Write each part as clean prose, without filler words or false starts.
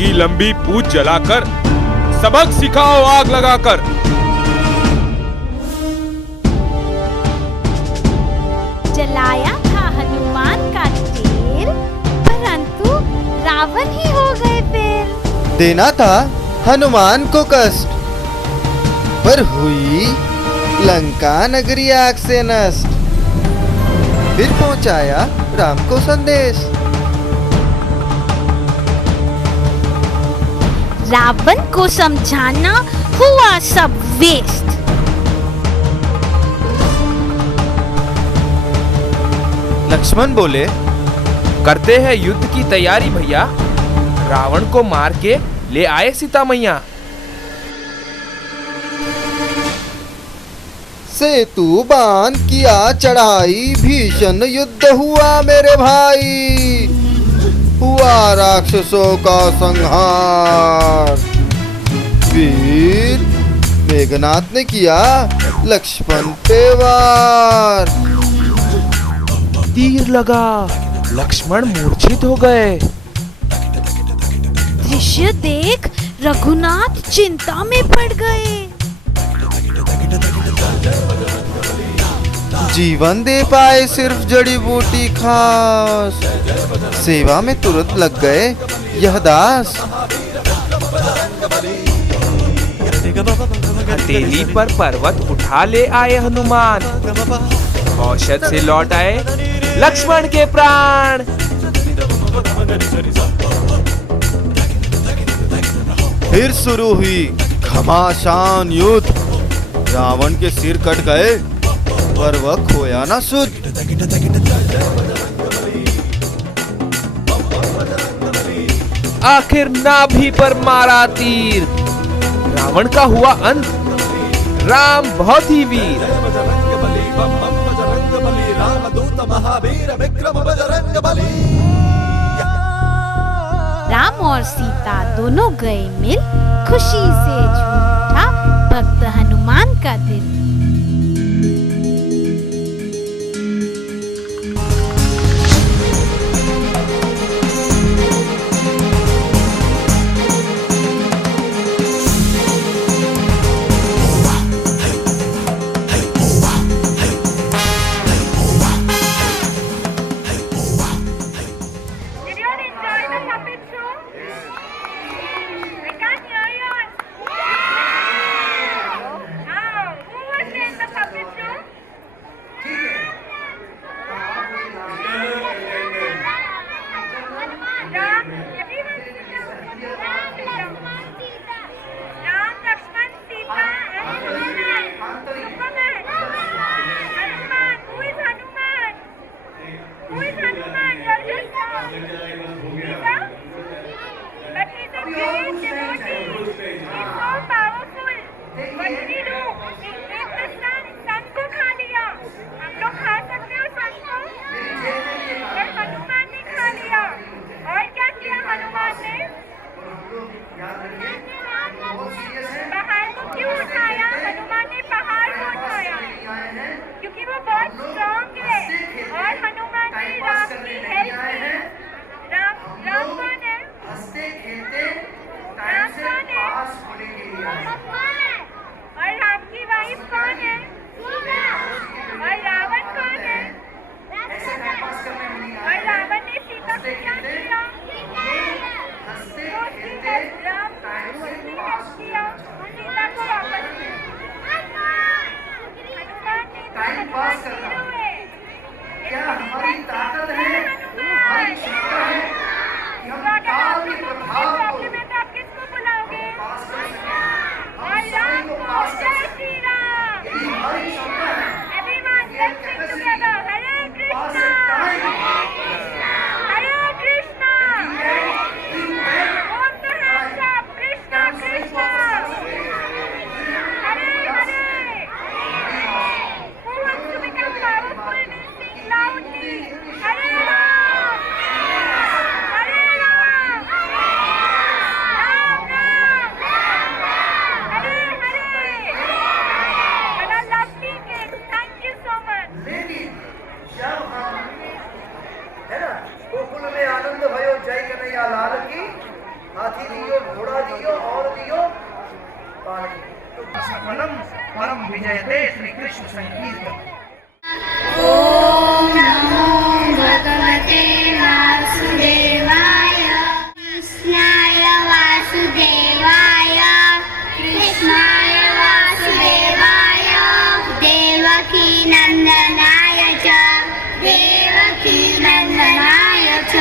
उनकी लंबी पूंछ जलाकर सबक सिखाओ आग लगाकर। जलाया था हनुमान का तेल, परंतु रावण ही हो गए फिर। देना था हनुमान को कष्ट, पर हुई लंका नगरी आग से नष्ट। फिर पहुंचाया राम को संदेश, रावण को समझाना हुआ सब वेस्ट। लक्ष्मण बोले, करते हैं युद्ध की तैयारी भैया, रावण को मार के ले आए सीता मैया। सेतु बांध किया चढ़ाई, भीषण युद्ध हुआ मेरे भाई। हुआ राक्षसों का संहार, वीर मेघनाथ ने किया लक्ष्मण पे वार। तीर लगा, लक्ष्मण मूर्छित हो गए। दृश्य देख रघुनाथ चिंता में पड़ गए। जीवन दे पाए सिर्फ जड़ी बूटी खास, सेवा में तुरंत लग गए यह दास। हथेली पर पर्वत उठा ले आए हनुमान, औषध से लौट आए लक्ष्मण के प्राण। फिर शुरू हुई घमासान युद्ध, रावण के सिर कट गए पर वह खोया ना सुध। आखिर नाभि पर मारा तीर, रावण का हुआ अंत, राम बहुत ही वीर। राम और सीता दोनों गए मिल, खुशी से झूम उठा भक्त हनुमान का दिल। विजयते श्री कृष्ण संकीर्तन। ॐ नमो भगवते वासुदेवाय कृष्णाय वासुदेवाय कृष्णाय वासुदेवाय देवकी नन्दनाय च देवकी नन्दनाय च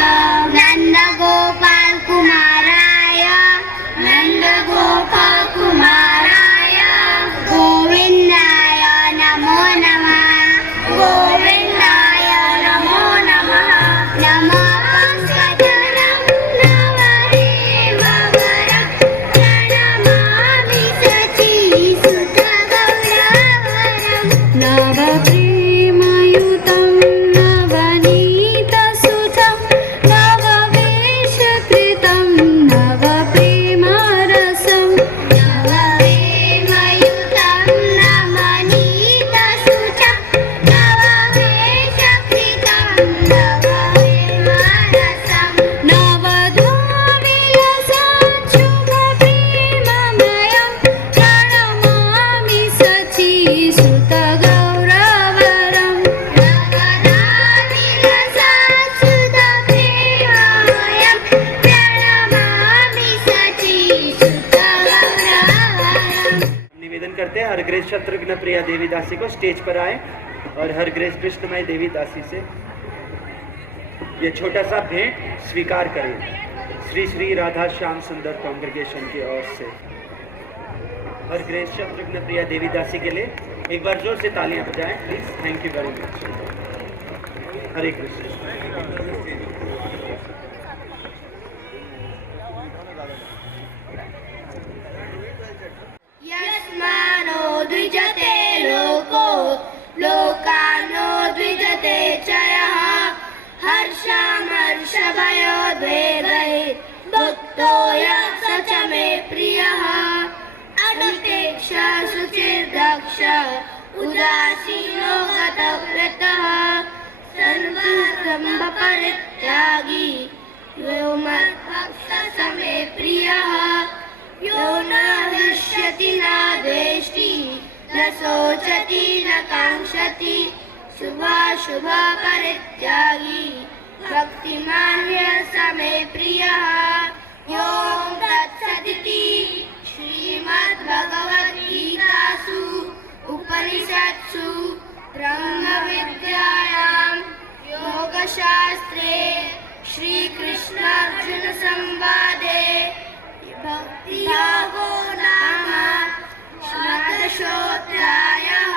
नन्दगोपाल कुमाराय नन्दगोपाल कुमाराय गोविन्दाय नमो नमः गोविन्दाय नमो नमः नमः पंकजनम नवदेववरं प्रणमामि शचीसुतगौरवरं नवप्रेमयुतं नवनीतसुतं नववेशकृतं नवप्रेमरसं नवप्रेमयुतं नवनीतसुतं नववेशकृतं नवप्रेमरसं नवद्वाविलसं शुभप्रेममयं प्रणमामि शचीसुतगौरवरं नवद्वाविलसं शुभप्रेममयं प्रणमामि शचीसुतगौरवरं। निवेदन करते हैं हर ग्रेस शत्रुघ्न प्रिया देवी दासी को स्टेज पर आए और हर ग्रेस कृष्णमय देवी दासी से ये छोटा सा भेंट स्वीकार करें श्री श्री राधा श्याम सुंदर कांग्रेगेशन की ओर से। हर ग्रेस शत्रुघ्न प्रिया देवी दासी के लिए एक बार जोर से तालियां बजाएं please. Thank you very much. Hare Krishna. यस्मानो द्विजते लोको लोकानो द्विजते च यः हर्षामर्षभयोद्वेगैर्भुक्तो यः स च मे प्रियः अनपेक्ष शुचिर्दक्ष उदासीनो गतव्रतः सर्वसम्भपरित्यागी यो मद्भक्तः स मे प्रियः यो न हृष्यति न द्वेष्टि न शोचति न काङ्क्षति शुभाशुभ परित्यागी भक्तिमान् यः स मे प्रियः। यो तत्सदिति श्रीमद्भगवद्गीतासु उपनिषत्सु ब्रह्मविद्यायां योगशास्त्रे श्रीकृष्णार्जुन संवादे भक्तियोगो नाम षोडशोऽध्यायः।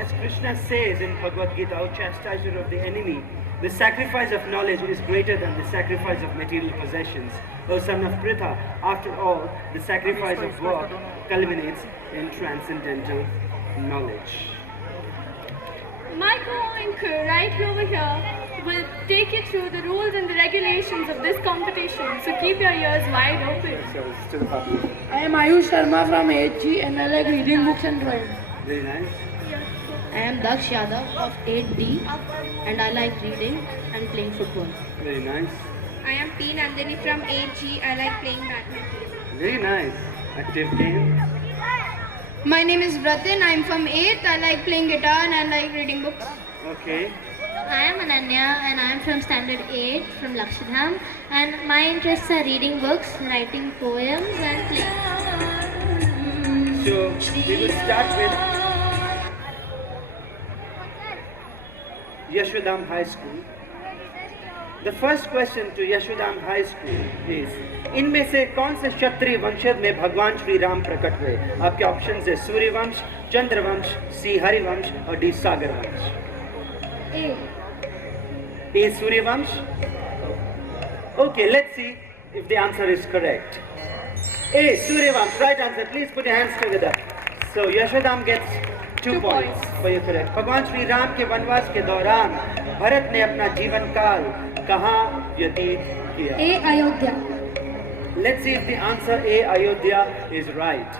As Krishna says in Bhagavad Gita, O chastiser of the enemy, the sacrifice of knowledge is greater than the sacrifice of material possessions. O son of Pritha, after all, the sacrifice of work culminates in transcendental knowledge. My co-anchor right over here will take you through the rules and the regulations of this competition, so keep your ears wide open. So, it's to the public. I am Ayush Sharma from HG and I like reading books and drawing. Very nice. I am Daksh Yadav of 8D and I like reading and playing football. Very nice. I am P. Nandini from 8G. I like playing badminton. Very nice. Active game. My name is Vratin. I am from 8th. I like playing guitar and I like reading books. Okay. I am Ananya and I am from Standard 8 from Lakshadham, and my interests are reading books, writing poems and playing. So we will start with Yashodham High School. The first question to Yashodham High School is, इनमें से कौन से क्षत्रिय वंशज में भगवान श्री राम प्रकट हुए? आपके ऑप्शंस है सूर्यवंश, चंद्रवंश, सी हरिवंश और डी सागर वंश. A Suryavamsh? Okay, let's see if the answer is correct. A Suryavamsh, right answer. Please put your hands together. So Yashodham gets 2 points for your correct. भगवान श्री राम के वनवास के दौरान भरत ने अपना जीवन काल कहाँ व्यतीत किया? A. Ayodhya. Let's see if the answer A. Ayodhya is right.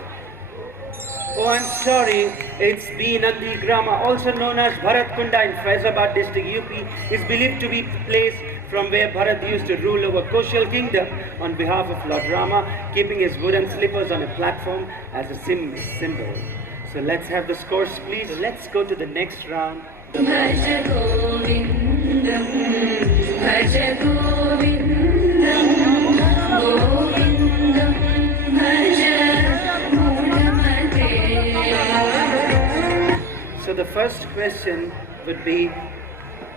Oh, I'm sorry. It's B. Nandigrama, also known as Bharat Kunda in Faizabad district, UP, is believed to be the place from where Bharat used to rule over Koshal kingdom on behalf of Lord Rama, keeping his wooden slippers on a platform as a symbol. So let's have the scores, please. So let's go to the next round. Bhaja Govindam, Bhaja Govindam, Govindam, Bhaja Mudamate. So the first question would be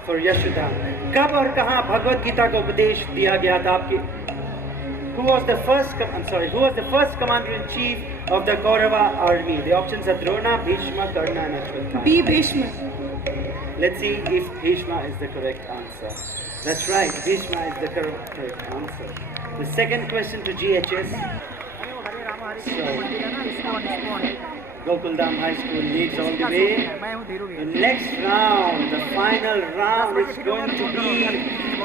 for Yashoda. कब और कहाँ भगवत गीता का उपदेश दिया गया था आपके? Who was the first commander in chief of the Kaurava army? The options are Drona, Bhishma, Karna, and Ashwatthama. B. Bhishma. Let's see if Bhishma is the correct answer. That's right, Bhishma is the correct answer. The second question to GHS. So, Gokuldham High School leads all the way. The next round, the final round, is going to be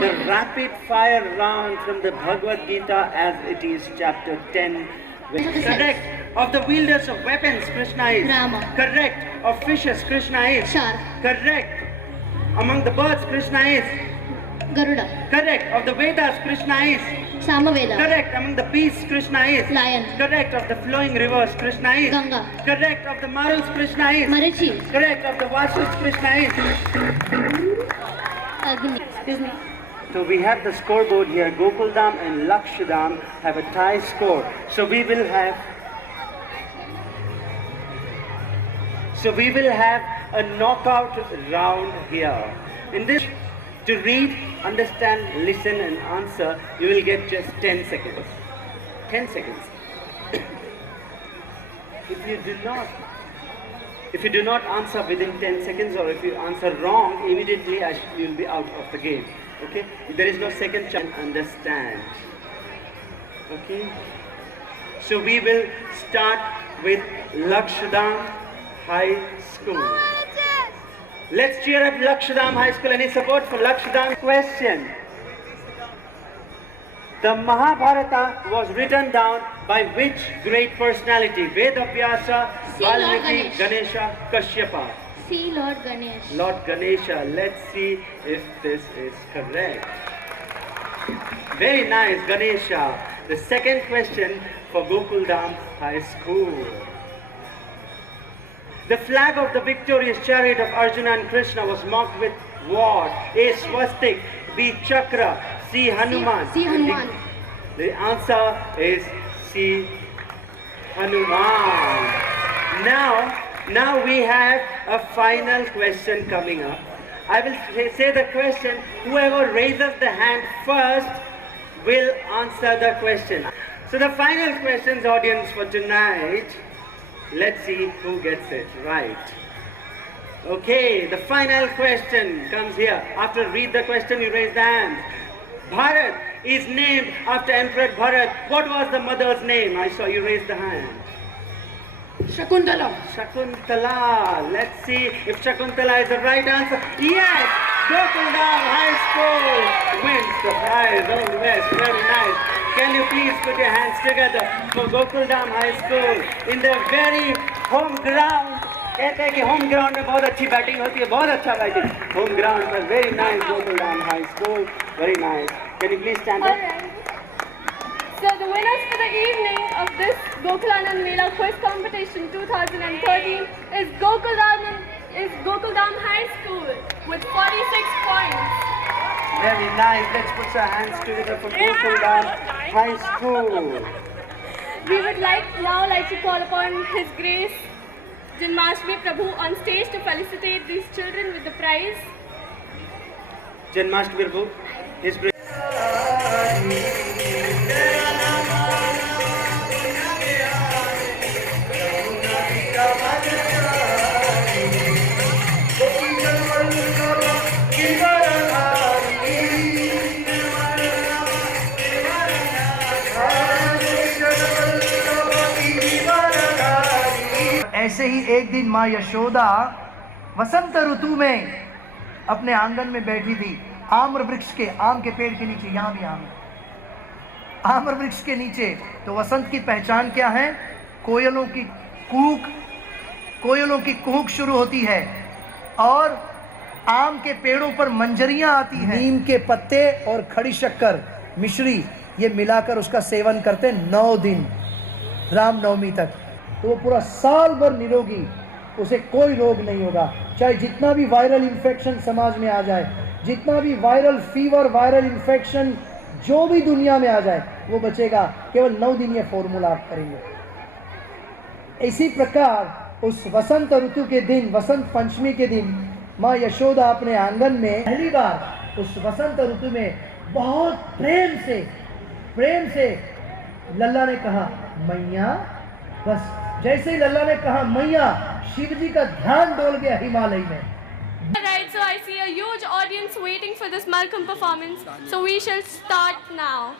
the rapid fire round from the Bhagavad Gita as it is chapter 10. Correct. Of the wielders of weapons, Krishna is Rama. Correct. Of fishes, Krishna is Shark. Correct. Among the birds, Krishna is Garuda. Correct. Of the Vedas, Krishna is Samaveda. Correct. Among the beasts, Krishna is Lion. Correct. Of the flowing rivers, Krishna is Ganga. Correct. Of the marls, Krishna is Marichi. Correct. Of the Vashus, Krishna is. Agni. Excuse me. So we have the scoreboard here. Gokuldham and Lakshadam have a tie score. So we will have a knockout round here. In this, to read, understand, listen and answer, you will get just 10 seconds. 10 seconds. If you do not answer within 10 seconds, or if you answer wrong, immediately you will be out of the game. Okay? There is no second chance. Understand. Okay? So we will start with Lakshadam High School. Let's cheer up Lakshadam High School. Any support for Lakshadam? Question. The Mahabharata was written down by which great personality? Vedavyasa, C. Lord Valmiki, Ganesh. Ganesha, Kashyapa. See Lord Ganesh. Lord Ganesha. Let's see if this is correct. Very nice, Ganesha. The second question for Gokuldham High School. The flag of the victorious chariot of Arjuna and Krishna was marked with what? A. Swastik, B. Chakra, C. Hanuman. C. Hanuman. The answer is C. Hanuman. Now we have a final question coming up. I will say the question. Whoever raises the hand first will answer the question. So the final questions, audience, for tonight. Let's see who gets it right. Okay, the final question comes here. After read the question, you raise the hand. Bharat is named after Emperor Bharat. What was the mother's name? I saw you raise the hand. Shakuntala. Shakuntala. Let's see if Shakuntala is the right answer. Yes! Gokuldham High School wins the prize. All the best. Very nice. Can you please put your hands together for Gokuldham High School in the very home ground? कहते हैं कि home ground में बहुत अच्छी batting होती है, बहुत अच्छा बैटिंग होम ग्राउंड पर. Very nice Gokuldham High School. Very nice. Can you please stand up? So the winners for the evening of this Gokulanand Mela Quiz Competition 2013 is Gokuldham High School with 46 points. Very nice. Let's put our hands together for Gokuldham High School. We would now like to call upon His Grace Janmashtami Prabhu on stage to felicitate these children with the prize. Janmashtami Prabhu, His Grace. ऐसे ही एक दिन माँ यशोदा वसंत ऋतु में अपने आंगन में बैठी थी, आम्र वृक्ष के, आम के पेड़ के नीचे, यहाँ भी आम है, आम्र वृक्ष के नीचे। तो वसंत की पहचान क्या है? कोयलों की कूक, कोयलों की कूक शुरू होती है और आम के पेड़ों पर मंजरियां आती हैं। नीम के पत्ते और खड़ी शक्कर, मिश्री, ये मिलाकर उसका सेवन करते 9 दिन रामनवमी तक। तो वो पूरा साल भर निरोगी, उसे कोई रोग नहीं होगा। चाहे जितना भी वायरल इन्फेक्शन समाज में आ जाए, जितना भी वायरल फीवर, वायरल इन्फेक्शन जो भी दुनिया में आ जाए, वो बचेगा। केवल 9 दिन ये फॉर्मूला आप करेंगे। इसी प्रकार उस वसंत ऋतु के दिन, वसंत पंचमी के दिन, माँ यशोदा अपने आंगन में पहली बार उस वसंत ऋतु में बहुत प्रेम से लल्ला ने कहा मैया। बस जैसे ही लल्ला ने कहा मैया, शिव जी का ध्यान डोल गया हिमालय में। Right, so I see a huge audience waiting for this Malcolm performance. So we shall start now.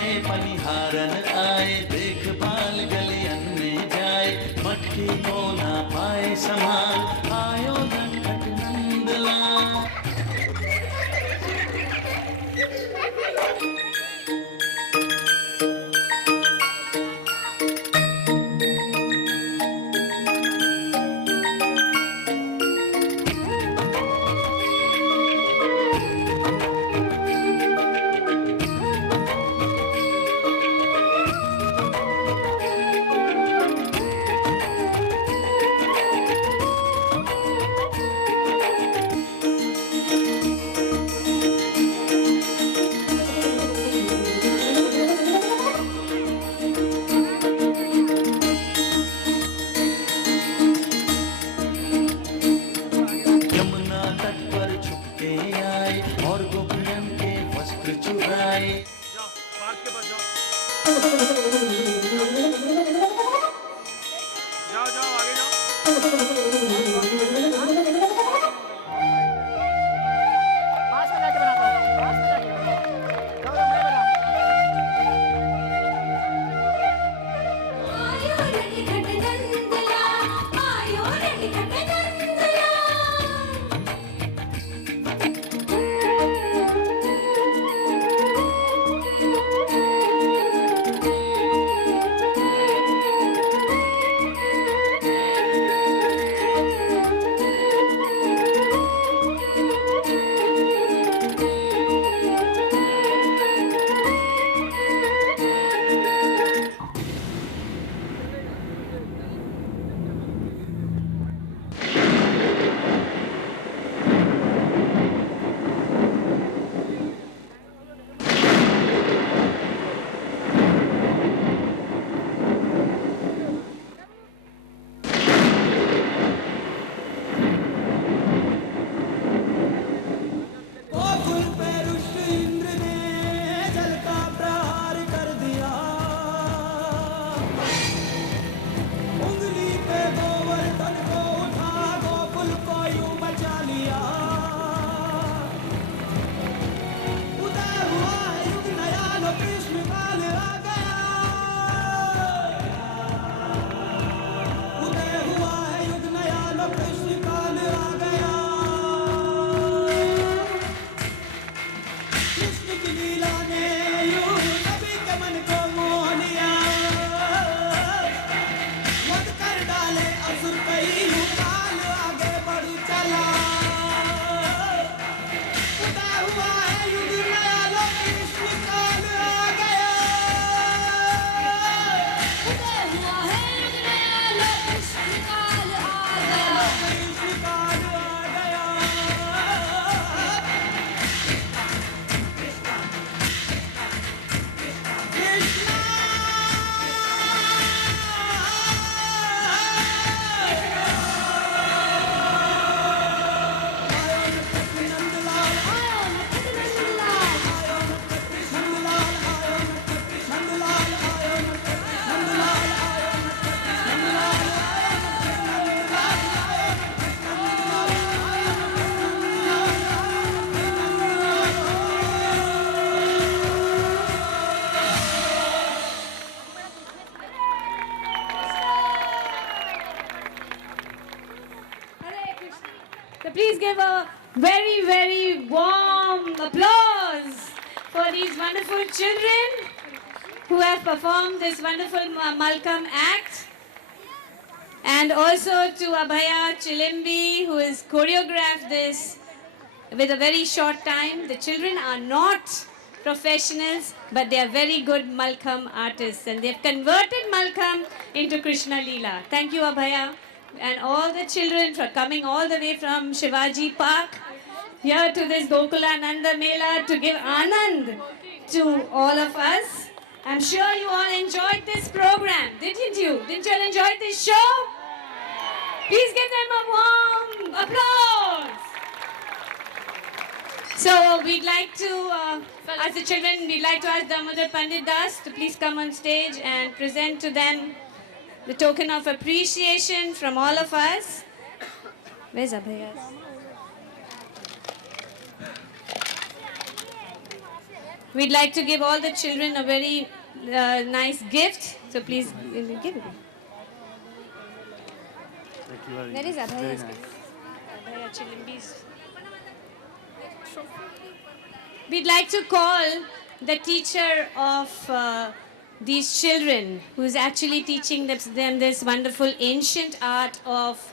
आए पनिहारन आए, देखभाल गलियन में जाए, मटकी को ना पाए संभाल, आयो नटखट Nandlal. So please give a very, very warm applause for these wonderful children who have performed this wonderful Malcolm act. And also to Abhaya Chilimbi, who has choreographed this with a very short time. The children are not professionals, but they are very good Malcolm artists, and they have converted Malcolm into Krishna Leela. Thank you, Abhaya, and all the children for coming all the way from Shivaji Park here to this Gokulananda Mela to give Anand to all of us. I'm sure you all enjoyed this program, didn't you? Didn't you all enjoy this show? Please give them a warm applause. So we'd like to, as the children, we'd like to ask Damodar Pandit Das to please come on stage and present to them the token of appreciation from all of us. Where's Abhaya? we'd like to give all the children a very nice gift. So please give it. Where is Abhaya's gift? Abhaya Chilimbi's. We'd like to call the teacher of these children, who is actually teaching them this wonderful ancient art of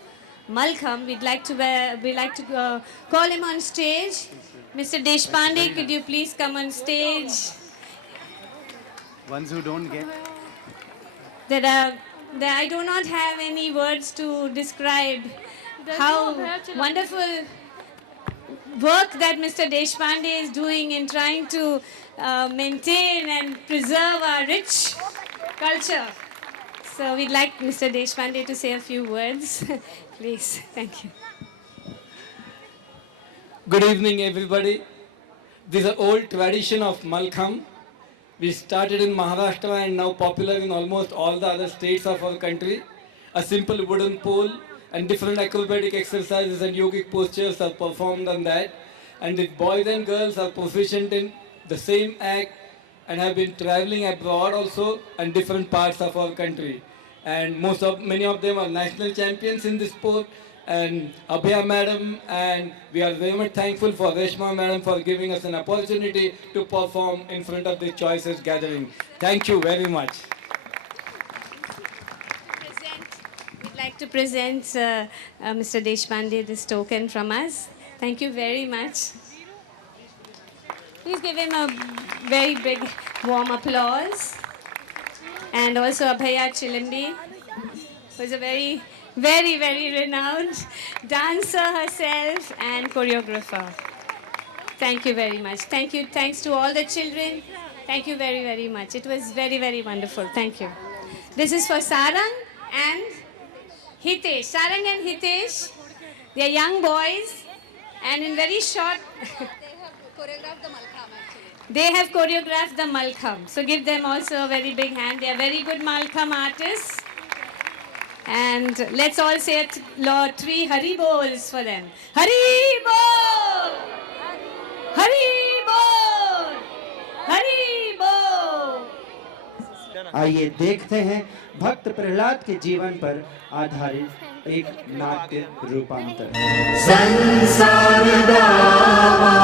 Malkham. We'd like to call him on stage. Mr. Deshpande, could you please come on stage? Ones who don't get. I do not have any words to describe how wonderful work that Mr. Deshpande is doing in trying to maintain and preserve our rich culture. So we'd like Mr. Deshpande to say a few words. Please, thank you. Good evening, everybody. This is an old tradition of Malkham. We started in Maharashtra and now popular in almost all the other states of our country. A simple wooden pole and different acrobatic exercises and yogic postures are performed on that. And the boys and girls are proficient in the same act and have been traveling abroad also and different parts of our country. And many of them are national champions in this sport. And Abhaya madam, and we are very much thankful for Reshma madam for giving us an opportunity to perform in front of the Choices gathering. Thank you very much. We'd like to present Mr. Deshpande this token from us. Thank you very much. Please give him a very big warm applause. And also Abhaya Chilimbi, who is a very renowned dancer herself and choreographer. Thank you very much. Thank you. Thanks to all the children. Thank you very much. It was very wonderful. Thank you. This is for Sarang and Hitesh. Sarang and Hitesh, they are young boys, and in very short they have choreographed the Malkham. So give them also a very big hand. They are very good Malkham artists. And let's all say it, Lord, 3 Hari Bols for them. Hari Bol! Hari Bol! Hari Bol! आइए देखते हैं भक्त प्रहलाद के जीवन पर आधारित एक नाट्य रूपांतर। संसार दावा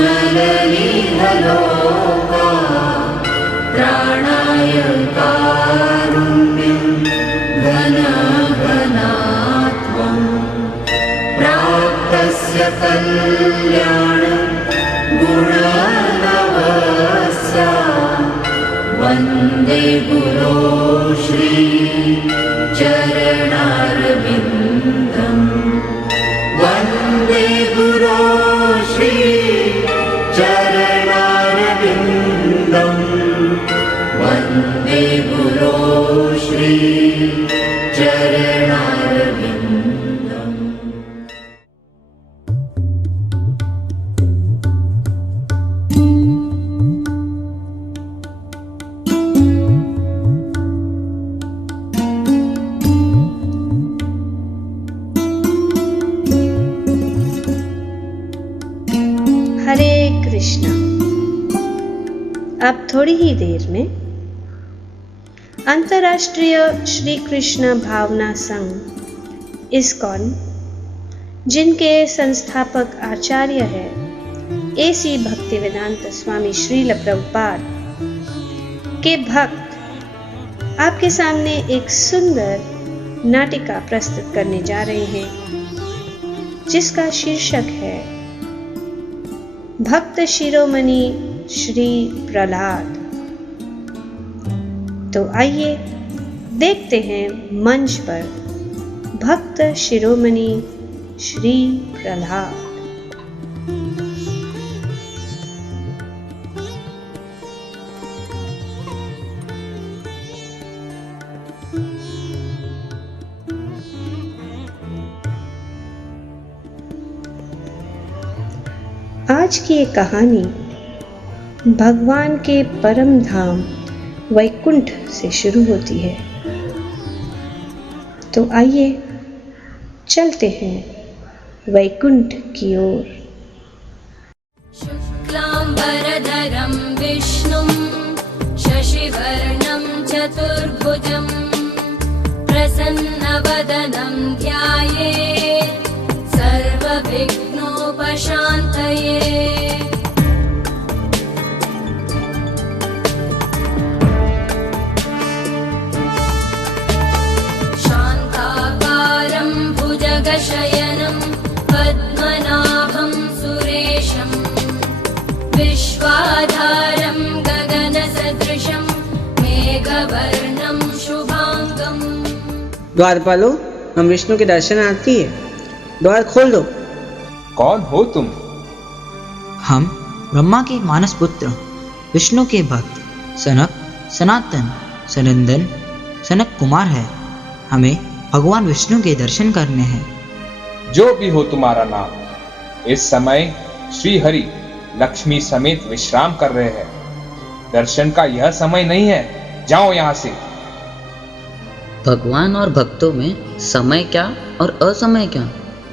नलिनीहलोका प्राणाय कारुण्यं घनात्वं प्राप्तस्य कल्याणं गुणनवस्य वन्दे गुरो श्री चरणारविन्दं वन्दे गुरो श्री चरणारविन्दं वन्दे गुरो श्री चरणारविन्दम्। हरे कृष्णा। अब थोड़ी ही देर में अंतर्राष्ट्रीय श्री कृष्ण भावना संघ इस्कॉन, जिनके संस्थापक आचार्य है AC भक्तिवेदांत स्वामी श्रील प्रभुपाद के भक्त, आपके सामने एक सुंदर नाटिका प्रस्तुत करने जा रहे हैं, जिसका शीर्षक है भक्त शिरोमणि श्री प्रहलाद। तो आइए देखते हैं मंच पर भक्त शिरोमणि श्री प्रहलाद। आज की ये कहानी भगवान के परम धाम वैकुंठ से शुरू होती है। तो आइए चलते हैं वैकुंठ की ओर। शुक्लांबर शुक्लाम्बरधरं विष्णुं शशिवर्णं चतुर्भुजं प्रसन्नवदनं ध्यायेत् सर्वविघ्नोपशान्तये। शान्ताकारं भुजगशयनं पद्मनाभं सुरेशं विश्वाधारं गगनसदृशं मेघवर्णं शुभांगम्। द्वारपालो, हम विष्णु के दर्शनार्थी है, द्वार खोल दो। कौन हो तुम? हम ब्रह्मा के मानस पुत्र, विष्णु के भक्त सनक, सनातन, सनंदन, सनक कुमार है। हमें भगवान विष्णु के दर्शन करने हैं। जो भी हो तुम्हारा नाम, इस समय श्री हरि लक्ष्मी समेत विश्राम कर रहे हैं। दर्शन का यह समय नहीं है, जाओ यहाँ से। भगवान और भक्तों में समय क्या और असमय क्या?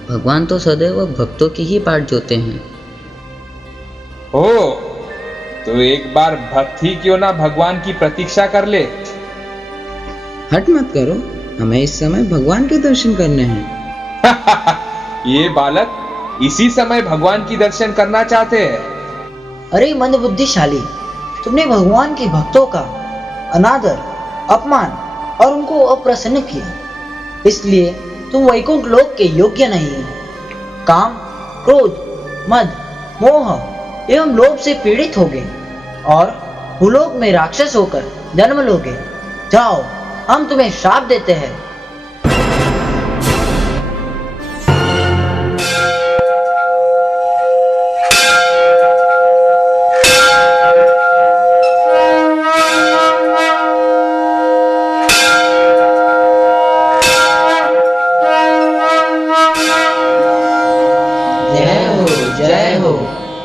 भगवान तो सदैव भक्तों की ही बाट जोते हैं। हो तो एक बार भक्त ही क्यों ना भगवान की प्रतीक्षा कर ले। हट मत करो, हमें इस समय भगवान के दर्शन करने हैं। ये बालक इसी समय भगवान की दर्शन करना चाहते हैं। अरे मंदबुद्धिशाली, तुमने भगवान के भक्तों का अनादर, अपमान और उनको अप्रसन्न किया, इसलिए तुम वैकुंठ लोक के योग्य नहीं हो। काम, क्रोध, मद, मोह एवं लोभ से पीड़ित होगे और भूलोक में राक्षस होकर जन्म लोगे। जाओ, हम तुम्हें श्राप देते हैं।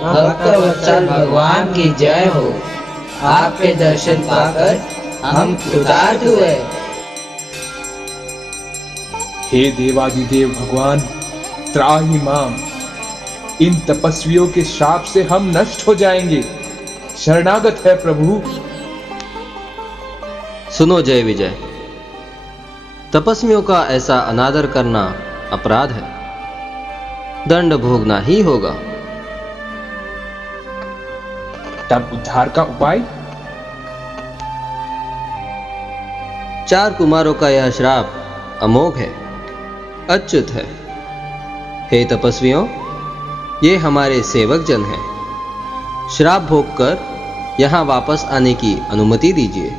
भक्तवत्सल भगवान की जय हो। आपके दर्शन पाकर हम कृतार्थ हुए। हे देवादिदेव भगवान, त्राहि माम। इन तपस्वियों के श्राप से हम नष्ट हो जाएंगे। शरणागत है प्रभु। सुनो जय विजय, तपस्वियों का ऐसा अनादर करना अपराध है, दंड भोगना ही होगा। तब उद्धार का उपाय? 4 कुमारों का यह श्राप अमोघ है, अच्युत है। हे तपस्वियों, ये हमारे सेवक जन हैं। श्राप भोगकर यहाँ वापस आने की अनुमति दीजिए।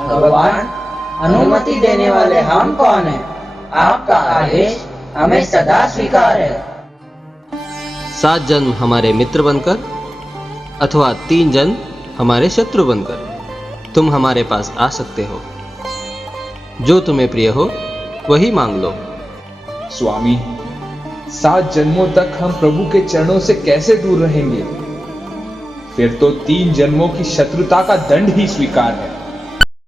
भगवान, अनुमति देने वाले हम कौन हैं? आपका आदेश हमें सदा स्वीकार है। 7 जन्म हमारे मित्र बनकर अथवा 3 जन्म हमारे शत्रु बनकर तुम हमारे पास आ सकते हो। जो तुम्हें प्रिय हो वही मांग लो। स्वामी, 7 जन्मों तक हम प्रभु के चरणों से कैसे दूर रहेंगे? फिर तो 3 जन्मों की शत्रुता का दंड ही स्वीकार है।